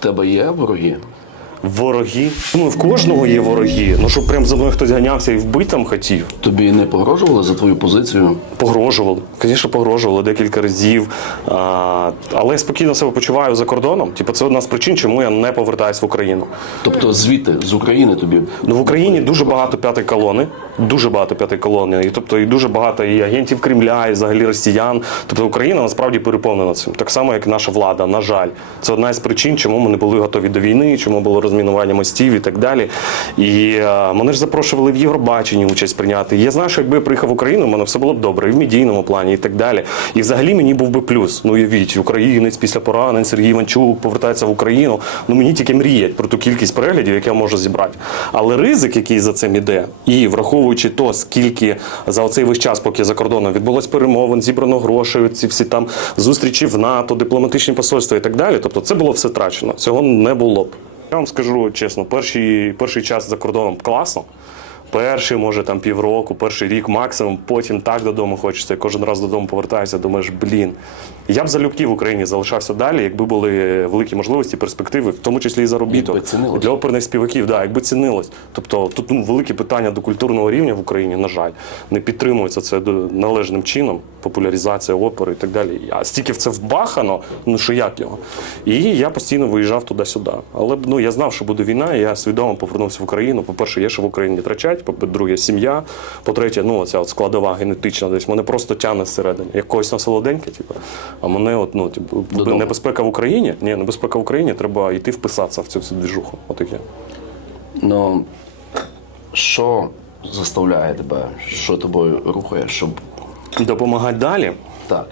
тебе є вороги? Вороги. Ну, в кожного є вороги. Ну, щоб прям за мною хтось ганявся і вбити там хотів. Тобі не погрожували за твою позицію? Погрожували. Звісно, погрожували декілька разів. А, але я спокійно себе почуваю за кордоном. Типу, це одна з причин, чому я не повертаюсь в Україну. Тобто звідти, з України тобі Ну, в Україні дуже багато п'ятої колони, дуже багато п'ятої колони, і тобто і дуже багато і агентів Кремля, і взагалі росіян. Тобто Україна насправді переповнена цим. Так само, як і наша влада, на жаль. Це одна із причин, чому ми не були готові до війни, чому було розмінування мостів і так далі. І е, мене ж запрошували в Євробаченні участь прийняти. Я знаю, що якби я приїхав в Україну, в мене все було б добре, і в медійному плані, і так далі. І взагалі мені був би плюс. Ну уявіть, українець після поранень Сергій Іванчук повертається в Україну. Ну мені тільки мріять про ту кількість переглядів, яку можу зібрати. Але ризик, який за цим іде, і враховуючи то, скільки за оцей весь час, поки за кордоном відбулось перемовин, зібрано грошей, ці всі там зустрічі в НАТО, дипломатичні посольства і так далі. Тобто, це було все трачено. Цього не було б. Я вам скажу чесно, перший, перший час за кордоном класно. Перший, може, там півроку, перший рік максимум, потім так додому хочеться. Кожен раз додому повертаюся, думаєш, блін. Я б залюбки в Україні залишався далі, якби були великі можливості, перспективи, в тому числі і заробіток. Для оперних співаків, да, якби цінилось. Тобто тут ну, велике питання до культурного рівня в Україні, на жаль, не підтримується це належним чином, популяризація опери і так далі. А стільки в це вбахано, ну що як його. І я постійно виїжджав туди-сюди. Але ну, я знав, що буде війна, і я свідомо повернувся в Україну. По-перше, є що в Україні втрачать, по-друге, сім'я. По-третє, ну ця от складова генетична десь мене просто тягне зсередини. Як когось на солоденьке, типу. А мене, от, ну, типу, Додому. небезпека в Україні. Ні, небезпека в Україні, треба йти вписатися в цю всю двіжуху. я. Ну що заставляє тебе, що тобою рухає, щоб Допомагати далі. так.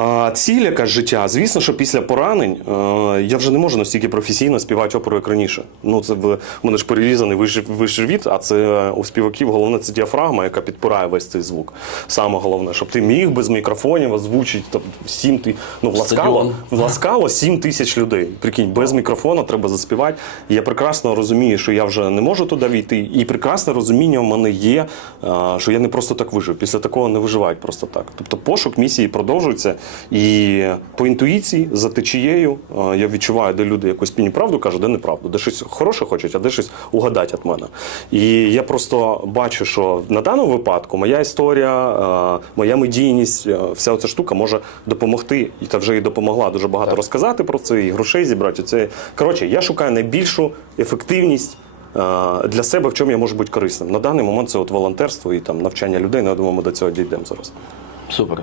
А, ціль яка життя. Звісно, що після поранень е, я вже не можу настільки професійно співати оперу, як раніше. Ну, це в мене ж перерізаний вищий живіт, а це у співаків головне це діафрагма, яка підпирає весь цей звук. Саме головне, щоб ти міг без мікрофонів озвучити там, сім ти. Ну, в Ласкало, Стадіон. 7 тисяч людей. Прикинь, без мікрофона треба заспівати. Я прекрасно розумію, що я вже не можу туди війти. І прекрасне розуміння в мене є, е, що я не просто так вижив. Після такого не виживають просто так. Тобто пошук місії продовжується. І по інтуїції, за течією, е, я відчуваю, де люди якусь мені правду кажуть, де неправду, де щось хороше хочуть, а де щось угадать від мене. І я просто бачу, що на даному випадку моя історія, е, моя медійність, е, вся ця штука може допомогти, і та вже і допомогла дуже багато Так. розказати про це, і грошей зібрати. Це коротше, я шукаю найбільшу ефективність. Для себе в чому я можу бути корисним на даний момент це от волонтерство і там навчання людей. Ну, я думаю, ми до цього дійдемо зараз. Супер.